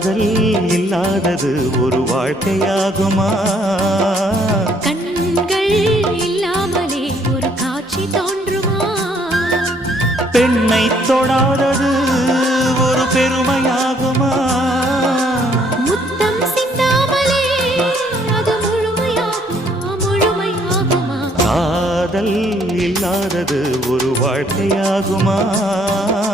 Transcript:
காதல் இல்லாதது ஒரு வாழ்க்கையாகுமா? கண்கள் இல்லாமலே ஒரு காட்சி தோன்றுமா? பெண்ணை தொடாதது ஒரு பெருமையாகுமா? முத்தம் சிந்தாமலே அது முழுமையாகுமா? முழுமையாகுமா? காதல் இல்லாதது ஒரு வாழ்க்கையாகுமா?